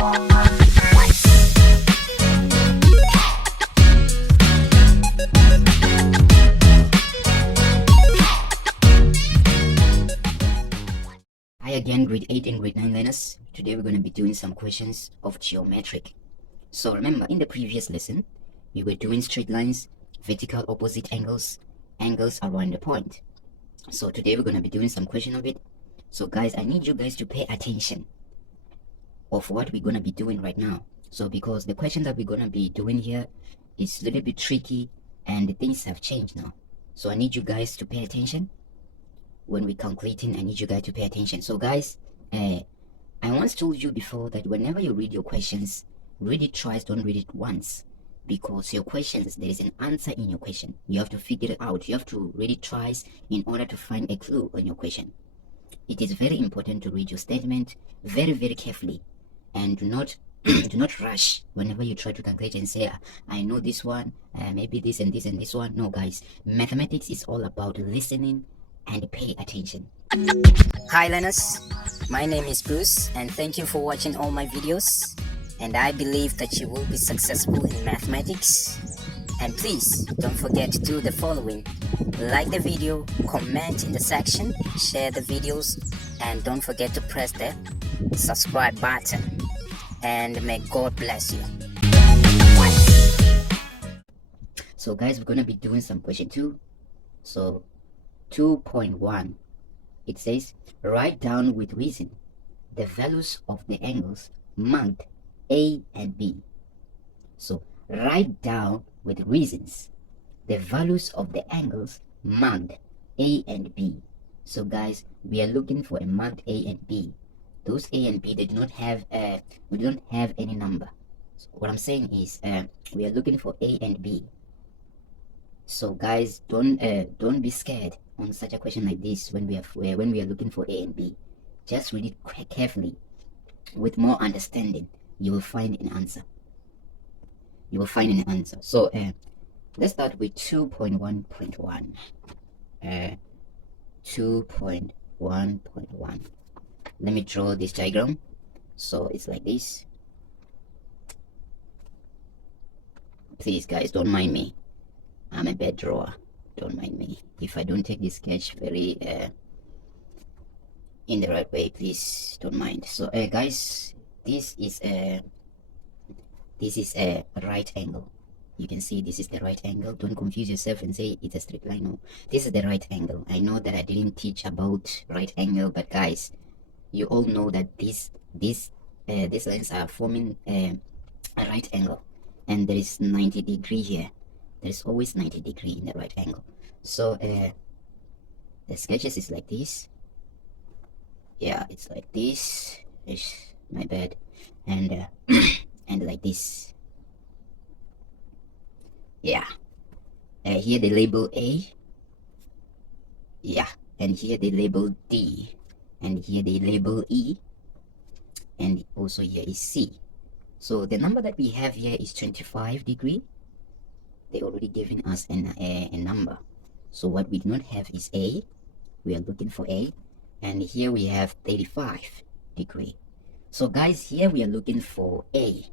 Hi again, grade 8 and grade 9 learners. Today we're going to be doing some questions of geometric. So remember, in the previous lesson, we were doing straight lines, vertical opposite angles, angles around the point. So today we're going to be doing some question of it. So guys, I need you guys to pay attention of what we're going to be doing right now. So because the question that we're going to be doing here is a little bit tricky and the things have changed now. So I need you guys to pay attention. When we're calculating, I need you guys to pay attention. So guys, I once told you before that whenever you read your questions, read it twice, don't read it once. Because your questions, there is an answer in your question. You have to figure it out. You have to read it twice in order to find a clue on your question. It is very important to read your statement very, very carefully. And do not do not rush whenever you try to calculate and say, I know this one, maybe this and this and this one. No, guys, mathematics is all about listening and pay attention. Hi learners, my name is Bruce and thank you for watching all my videos, and I believe that you will be successful in mathematics. And please don't forget to do the following: like the video, comment in the section, share the videos, and don't forget to press the subscribe button. And may God bless you. So guys, we're gonna be doing some question 2. So 2.1, it says, write down with reason the values of the angles marked A and B. So write down with reasons the values of the angles marked A and B. So guys, we are looking for a marked A and B. Those A and B, they do not have we don't have any number. So what I'm saying is we are looking for A and B. So guys, don't be scared on such a question like this when we are looking for A and B. Just read it carefully with more understanding. You will find an answer. You will find an answer. So let's start with 2.1.1. 2.1.1. Let me draw this diagram. So it's like this. Please guys, don't mind me. I'm a bad drawer. Don't mind me if I don't take this sketch very in the right way. Please don't mind. So guys, this is a right angle. You can see this is the right angle. Don't confuse yourself and say it's a straight line. No, this is the right angle. I know that I didn't teach about right angle, but guys, you all know that these lines are forming a right angle, and there is 90 degree here. There's always 90 degree in the right angle. So the sketches is like this. Yeah, it's like this. It's my bad. And and like this. Yeah. Here they label A. Yeah. And here they label D. And here they label E. And also here is C. So the number that we have here is 25 degree. They already given us a number. So what we do not have is A. We are looking for A. And here we have 35 degree. So guys, here we are looking for A.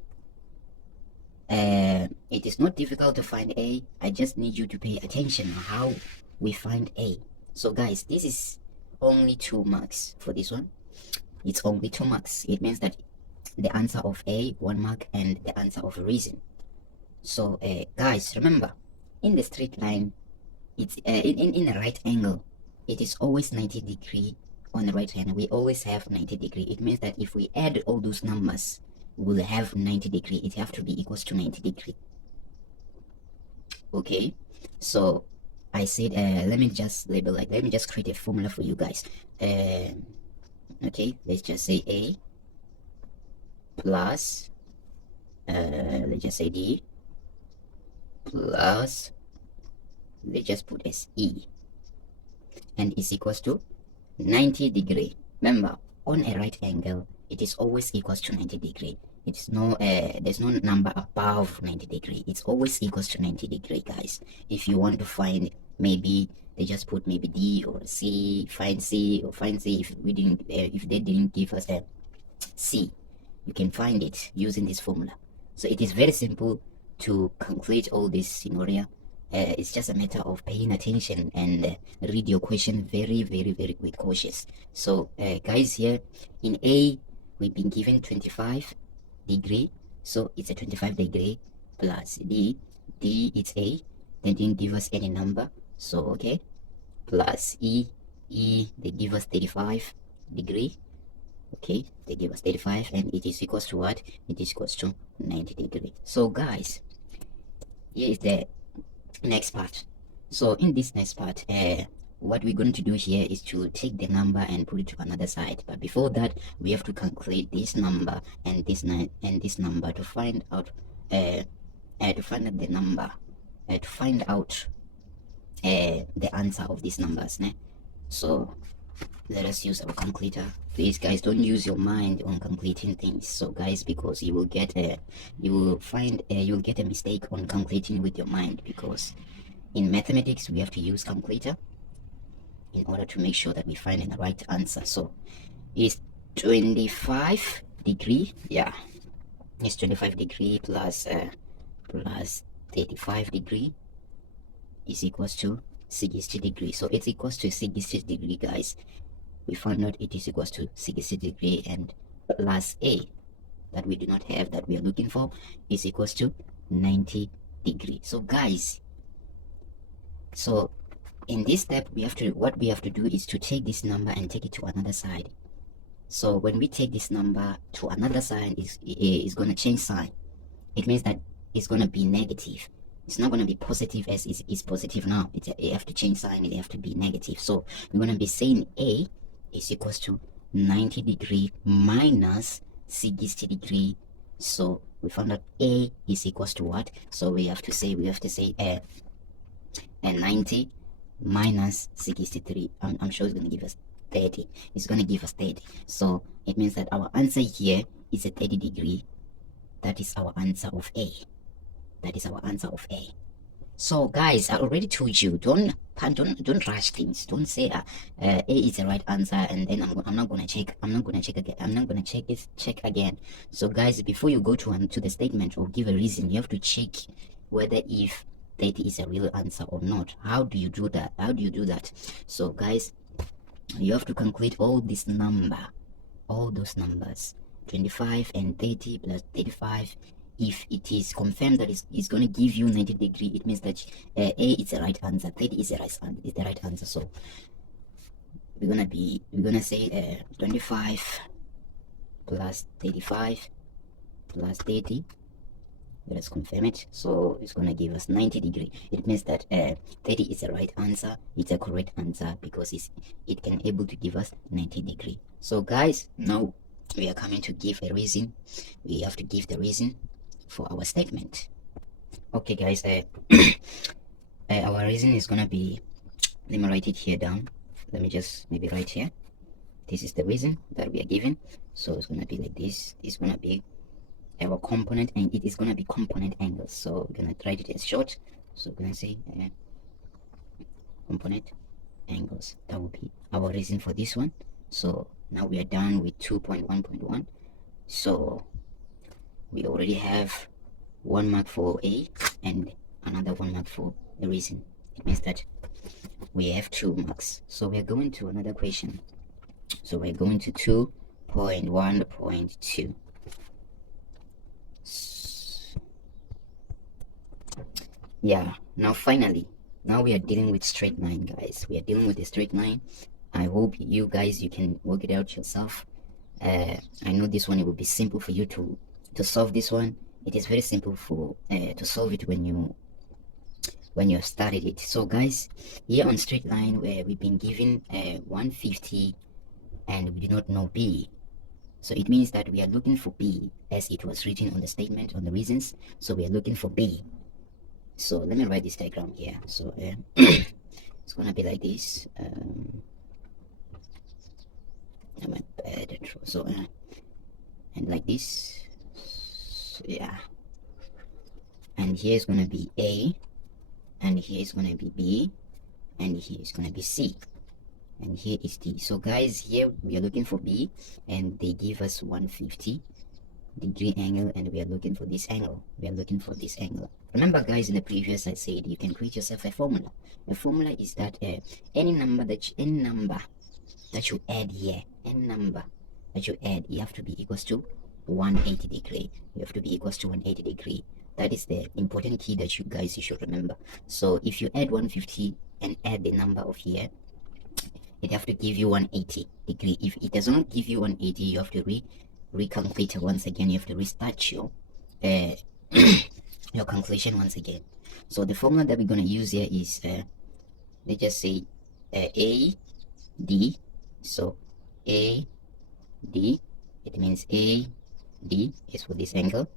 It is not difficult to find A. I just need you to pay attention on how we find A. So guys, this is only 2 marks for this one. It's only 2 marks. It means that the answer of A, 1 mark, and the answer of reason. So guys, remember, in the straight line, it's in a right angle, it is always 90 degree on the right hand. We always have 90 degree. It means that if we add all those numbers, we'll have 90 degree. It have to be equals to 90 degree. Okay, so I said let me just create a formula for you guys. Okay, let's just say A plus let's just say D plus, let's just put SE, and is equals to 90 degree. Remember, on a right angle, it is always equals to 90 degree. It's no there's no number above 90 degree. It's always equals to 90 degree, guys. If you want to find, maybe they just put maybe D or C, find C, or find C if we didn't if they didn't give us a C. you can find it using this formula. So it is very simple to complete all this scenario. It's just a matter of paying attention and read your question very with cautious. So guys, here in A we've been given 25 degree, so it's a 25 degree plus D. It's A, they didn't give us any number, so okay, plus E. They give us 35 degree. Okay, they give us 35 and it is equals to what? It is equals to 90 degree. So guys, here is the next part. So in this next part, what we're going to do here is to take the number and put it to another side. But before that, we have to calculate this number and this number to find out the number, to find out the answer of these numbers. So let us use our calculator. Please guys, don't use your mind on calculating things. So guys, because you will get a mistake on calculating with your mind, because in mathematics we have to use calculator in order to make sure that we find the right answer. So it's 25 degree, yeah, it's 25 degree plus 35 degree is equals to 60 degree. So it's equals to 60 degree, guys. We found out it is equals to 60 degree, and plus A that we do not have, that we are looking for, is equals to 90 degree. So guys, so in this step what we have to do is to take this number and take it to another side. So when we take this number to another side, is going to change sign. It means that it's going to be negative. It's not going to be positive as is positive now. You have to change sign. It have to be negative. So we're going to be saying A is equals to 90 degree minus 60 degree. So we found out A is equals to what? So we have to say 90 minus 63. I'm sure it's going to give us 30. It's going to give us 30. So it means that our answer here is a 30 degree. That is our answer of A. That is our answer of A. So guys, I already told you, don't rush things. Don't say A is the right answer and then I'm not gonna check again. So guys, before you go to the statement or give a reason, you have to check whether if 30 is a real answer or not. How do you do that? So guys, you have to calculate all those numbers, 25 and 30 plus 35. If it is confirmed that it's going to give you 90 degree, it means that A is the right answer, 30 is the right answer. So we're gonna say 25 plus 35 plus 30. Let us confirm it. So it's gonna give us 90 degree. It means that 30 is the right answer. It's a correct answer because it can able to give us 90 degree. So guys, now we are coming to give a reason. We have to give the reason for our statement. Okay guys, our reason is gonna be, let me write it here down. Let me just maybe write here. This is the reason that we are given. So it's gonna be like this. It's gonna be our component, and it is gonna be component angles. So we're gonna write it as short. So we're gonna say component angles. That will be our reason for this one. So now we are done with 2.1.1. So we already have 1 mark for A and another 1 mark for the reason. It means that we have 2 marks. So we're going to another question. So we're going to 2.1.2. Yeah, now finally, now we are dealing with straight line, guys. We are dealing with a straight line. I hope you guys, you can work it out yourself. I know this one, it will be simple for you to solve this one. It is very simple for to solve it when you have started it. So guys, here on straight line, where we've been given 150 and we do not know B. So it means that we are looking for B as it was written on the statement, on the reasons. So we are looking for B. So let me write this diagram here. So it's gonna be like this. So and like this. So, yeah. And here is gonna be A, and here is gonna be B, and here is gonna be C, and here is D. So guys, here we are looking for B, and they give us 150, degree angle, and we are looking for this angle. Remember guys, in the previous I said you can create yourself a formula. The formula is that any number that you add here, you have to be equals to 180 degree. That is the important key that you guys should remember. So if you add 150 and add the number of here, it have to give you 180 degree. If it does not give you 180, you have to recalculate once again. You have to restart your your calculation once again. So the formula that we're going to use here is let's just say AD. So AD, it means AD is for this angle,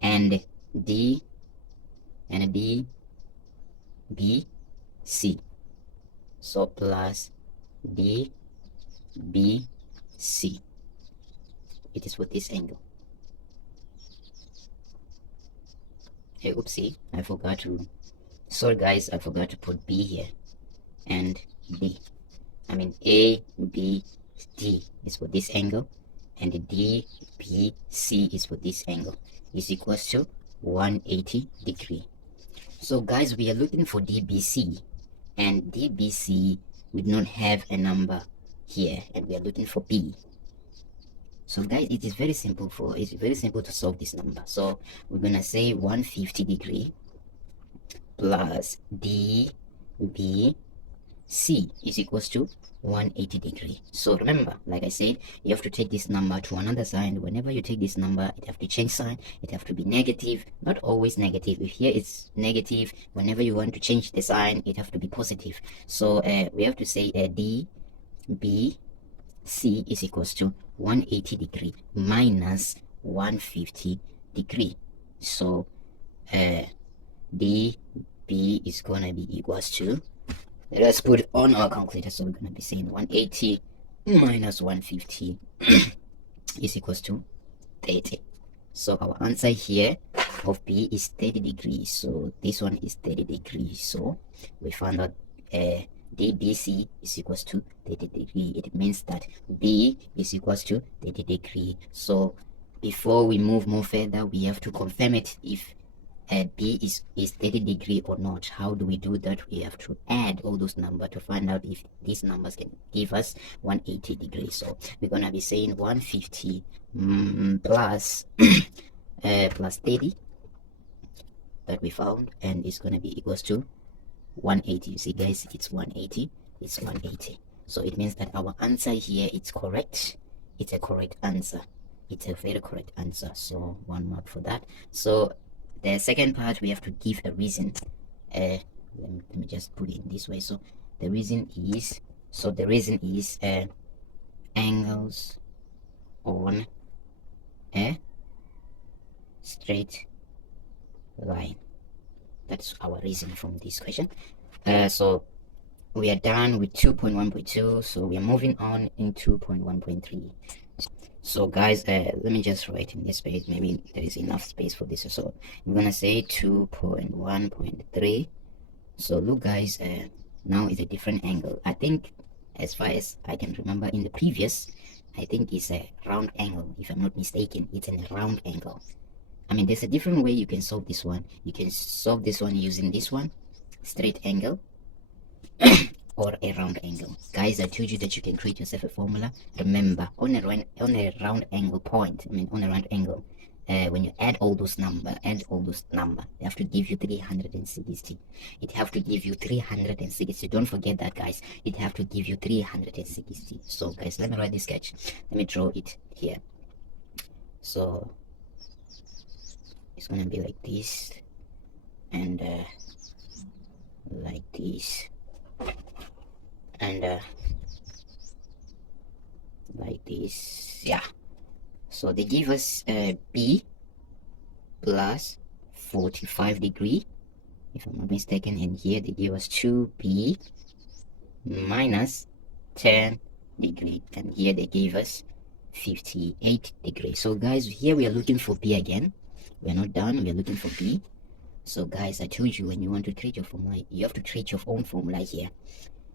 and D and DBC. So plus DBC, it is for this angle. Hey, oopsie, sorry guys, I forgot to put B here. And D, I mean A, B, D is for this angle, and the D, B, C is for this angle, is equals to 180 degree. So guys, we are looking for DBC, and DBC would not have a number here, and we are looking for B. So guys, it is very simple to solve this number. So we're gonna say 150 degree plus DBC is equals to 180 degree. So remember, like I said, you have to take this number to another sign. Whenever you take this number, it have to change sign. It have to be negative, not always negative. If here it's negative, whenever you want to change the sign, it have to be positive. So we have to say DBC is equals to 180 degree minus 150 degree. So DB is gonna be equals to, let's put it on our calculator. So we're gonna be saying 180 minus 150 is equals to 30. So our answer here of B is 30 degrees. So this one is 30 degrees. So we found out DBC is equals to 30 degree. It means that B is equals to 30 degree. So before we move more further, we have to confirm it if B is 30 degree or not. How do we do that? We have to add all those numbers to find out if these numbers can give us 180 degrees. So we're gonna be saying 150 plus plus 30 that we found, and it's gonna be equals to 180. You see guys, it's 180. So it means that our answer here is correct. It's a correct answer. It's a very correct answer. So 1 mark for that. So the second part, we have to give a reason. Let me just put it in this way. So the reason is angles on a straight line. That's our reason from this question. So we are done with 2.1.2. so we are moving on in 2.1.3. So guys, let me just write in this page. Maybe there is enough space for this. So I'm gonna say 2.1.3. so look guys, now it's a different angle. I think, as far as I can remember, in the previous, I think it's a round angle. If I'm not mistaken, it's a round angle. I mean, there's a different way you can solve this one. You can solve this one using this one, straight angle or a round angle. Guys, I told you that you can create yourself a formula. Remember, on a round angle point, on a round angle, when you add all those number, they have to give you 360. It have to give you 360. Don't forget that, guys. It have to give you 360. So guys, let me write this sketch. Let me draw it here. So it's gonna be like this, and like this, and like this. Yeah, so they give us B plus 45 degree, if I'm not mistaken, and here they give us 2B minus 10 degree, and here they give us 58 degrees. So guys, here we are looking for B again. We're not done, we are looking for B. So guys, I told you, when you want to create your formula, you have to create your own formula here.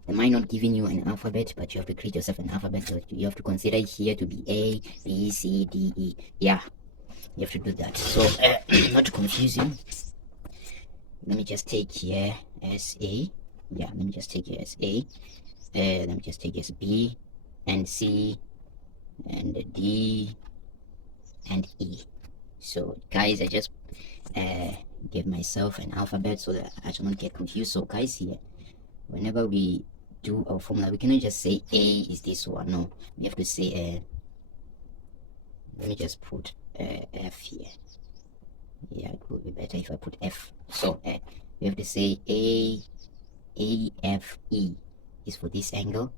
They might not giving you an alphabet, but you have to create yourself an alphabet. So you have to consider here to be A, B, C, D, E. Yeah, you have to do that. So not to confuse you, let me just take here as A. Yeah, let me just take here as A. Let me just take as B and C and D and E. So guys, I just give myself an alphabet so that I do not get confused. So guys, here whenever we do our formula, we cannot just say A is this one. No, we have to say let me just put F here. Yeah, it would be better if I put F. So we have to say AFE is for this angle,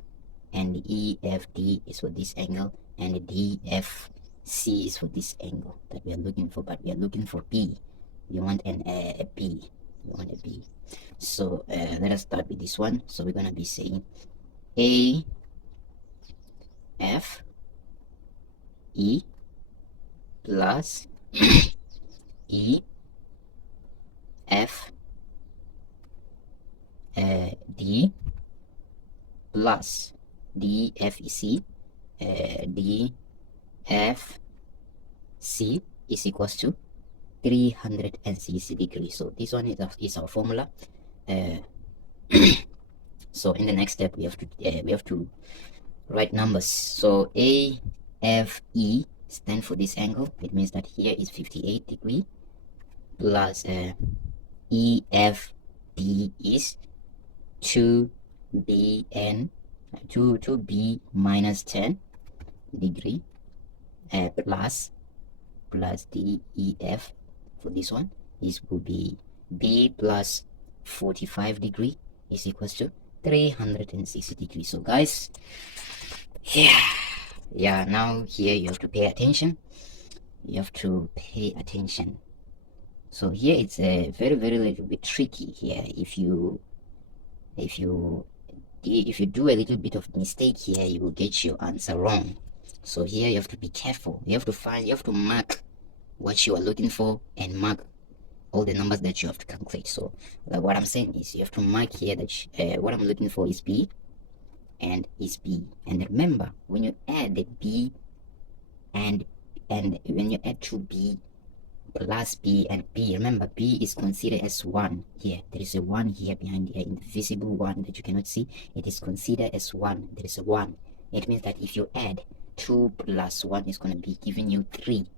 and EFD is for this angle, and DFC is for this angle that we are looking for. But we are looking for B. We want a B. We want a B. So let us start with this one. So we're gonna be saying A F E plus E F D plus D F C D F C is equals to 360 degrees. So this one is our formula. So in the next step we have to write numbers. So A F E stand for this angle. It means that here is 58 degree plus E F D is 2B minus 10 degree plus D E F for this one will be B plus 45 degree is equals to 360 degrees. So guys, yeah, now here you have to pay attention. You have to pay attention. So here it's a very little bit tricky here. If you do a little bit of mistake here, you will get your answer wrong. So here you have to be careful. You have to mark what you are looking for and mark all the numbers that you have to calculate. So what I'm saying is you have to mark here that what I'm looking for is B and is B. And remember, when you add the B and when you add 2B plus B and B, remember B is considered as 1 here. There is a 1 here behind here, invisible 1 that you cannot see. It is considered as 1. There is a 1. It means that if you add 2 plus 1 is going to be giving you 3.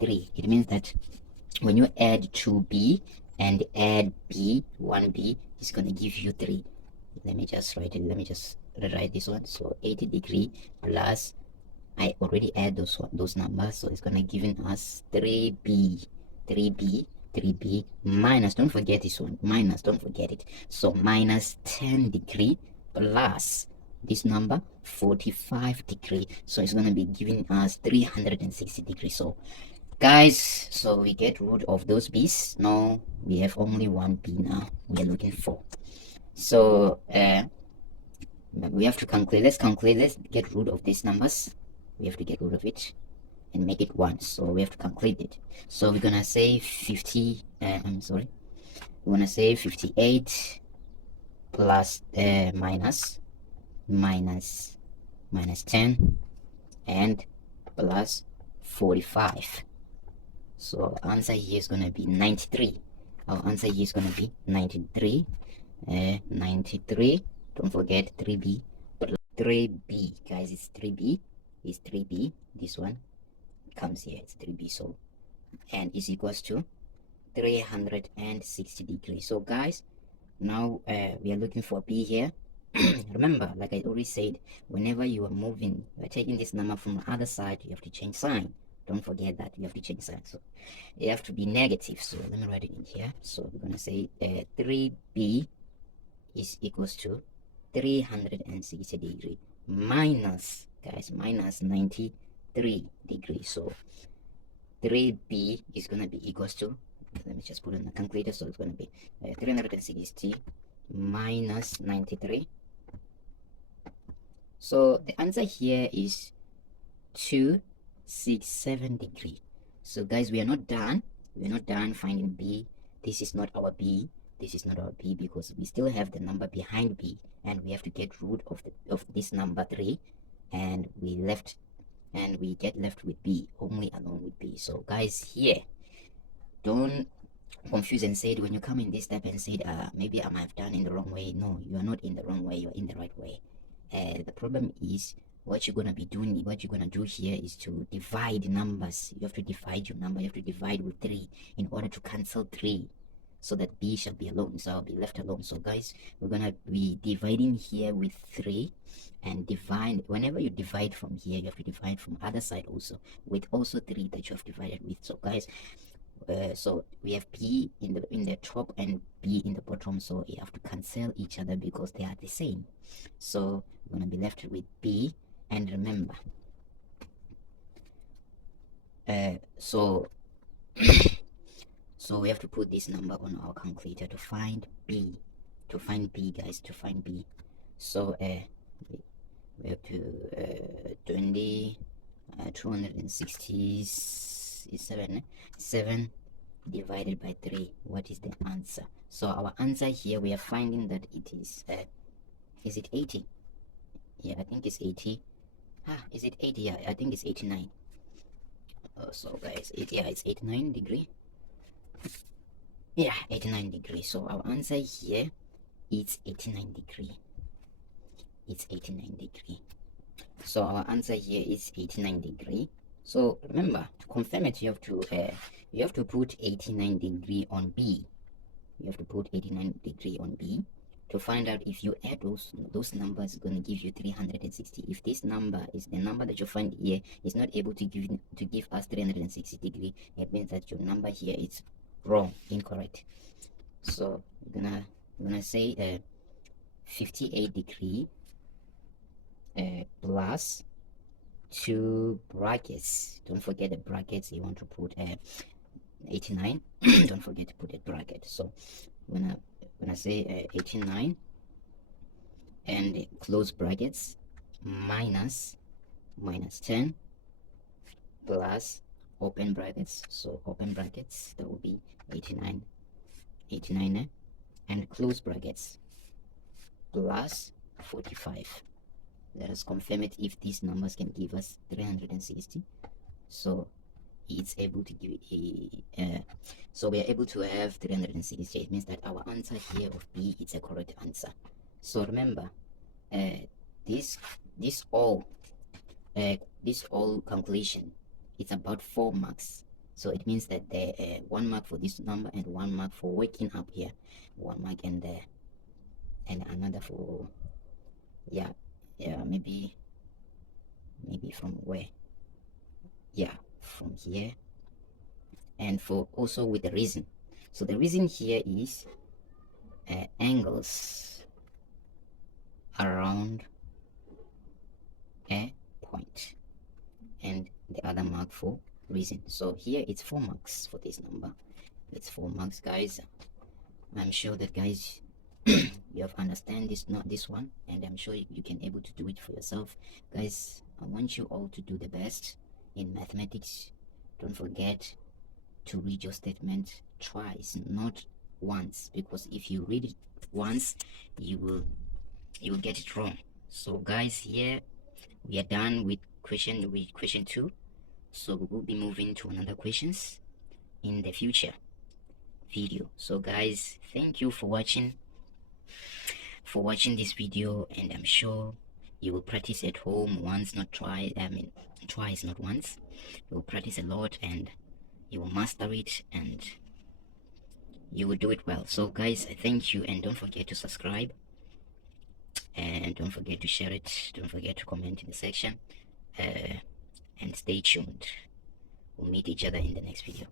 It means that when you add 2B and add B, 1B is going to give you 3. Let me just write it. Let me just rewrite this one. So 80 degree plus, I already add those numbers, so it's gonna give us 3B minus, don't forget this one, minus, don't forget it. So minus 10 degree plus this number 45 degree, so it's gonna be giving us 360 degrees. So guys, so we get root of those b's. Now we have only one b now we are looking for. So we have to calculate. Let's get root of these numbers. We have to get rid of it and make it 1. So we have to calculate it. So we're gonna say 50 we're gonna say 58 plus minus 10 and plus 45. So answer here is gonna be 93. Our answer here is gonna be 93. 93. Don't forget 3b. 3b, guys, it's 3b. Is 3b. This one comes here, it's 3b. So and is equals to 360 degrees. So guys, now we are looking for b here. Remember, like I already said, whenever you are moving, you are taking this number from the other side, you have to change sign. Don't forget that you have to change sign. So you have to be negative. So let me write it in here. So we're gonna say 3b is equals to 360 degree minus, guys, minus 93 degrees. So 3b is gonna be equals to, let me just put it in the calculator. So it's gonna be 360 minus 93. So the answer here is 267 degree. So guys, we are not done finding b. This is not our b. this is not our b, because we still have the number behind b, and we have to get root of this number 3, and we get left with b, only alone with b. So guys, here, don't confuse and say it when you come in this step and say maybe I might have done in the wrong way. No, you are not in the wrong way, you're in the right way. The problem is what you're gonna do here is to divide numbers. You have to divide your number, you have to divide with 3 in order to cancel 3, so that b shall be alone, so I'll be left alone. So guys, we're gonna be dividing here with 3, and divide. Whenever you divide from here, you have to divide from other side also with also 3 that you have divided with. So guys, so we have b in the top and b in the bottom, so you have to cancel each other because they are the same. So we're gonna be left with b, and remember, so we have to put this number on our calculator to find b, guys, to find b. So we have to 267 divided by 3. What is the answer? So our answer here, we are finding that it is it 80? Yeah, I think it's 80. Is it 80? Yeah, I think it's 89. So guys, it's 89 degree. Yeah, 89 degree. So our answer here is 89 degree. It's 89 degree. So our answer here is 89 degree. So remember, to confirm it, you have to put 89 degree on b. You have to put 89 degree on b to find out if you add those numbers, it's going to give you 360. If this number is the number that you find here is not able to give us 360 degree, it means that your number here is wrong, incorrect. So we're gonna say 58 degree plus 2 brackets. Don't forget the brackets. You want to put 89. Don't forget to put a bracket. So when I say 89 and close brackets minus 10 plus open brackets, so open brackets, that will be 89 and close brackets plus 45. Let us confirm it if these numbers can give us 360. So it's able to give so we are able to have 360. It means that our answer here of B is a correct answer. So remember, this all calculation, it's about 4 marks. So it means that the 1 mark for this number and 1 mark for waking up here, 1 mark and another for maybe from where, from here, and for also with the reason. So the reason here is angles around a point, and the other mark for reason. So here it's 4 marks for this number. It's 4 marks, guys. I'm sure that, guys, you have understand this one, and I'm sure you can able to do it for yourself. Guys, I want you all to do the best in mathematics. Don't forget to read your statement twice, not once, because if you read it once, you will get it wrong. So guys, here we are done with question 2. So we will be moving to another questions in the future video. So guys, thank you for watching this video, and I'm sure you will practice at home once, not twice. Twice, not once. You will practice a lot and you will master it, and you will do it well. So guys, thank you, and don't forget to subscribe, and don't forget to share it, don't forget to comment in the section, and stay tuned. We'll meet each other in the next video.